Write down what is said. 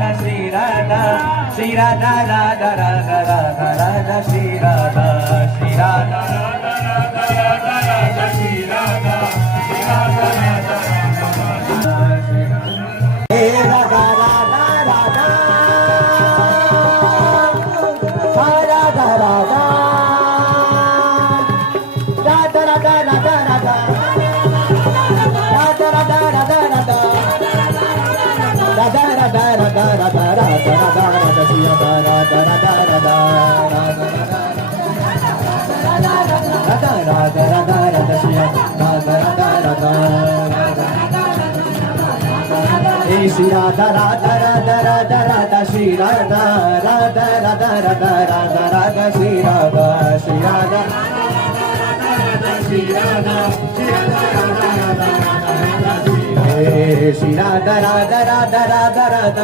Shri Radha, Shri Radha, Radha, Radha, Radha, Radha, Shri Radha, Shri Radha, Radha, Radha, Radha, Radha, Shri Radha, Shri Radha, Radha, Radha, Hey Radha, Radha, Radha, Radha, Radha, Radha, Radha, Radha, Radha, Radha, Radha, Radha, Radha. Radha Radha Radha Radha Radha Radha Radha Shri Radha Radha Radha Radha Radha Radha Radha Radha Shri Radha Radha Radha Hey Shri Radha Radha Radha Radha Radha Shri Radha Radha Radha Radha Radha Radha Shri Radha Shri Radha Shri Radha Shri Radha Radha Radha Radha Shri Radha Radha Radha Radha Radha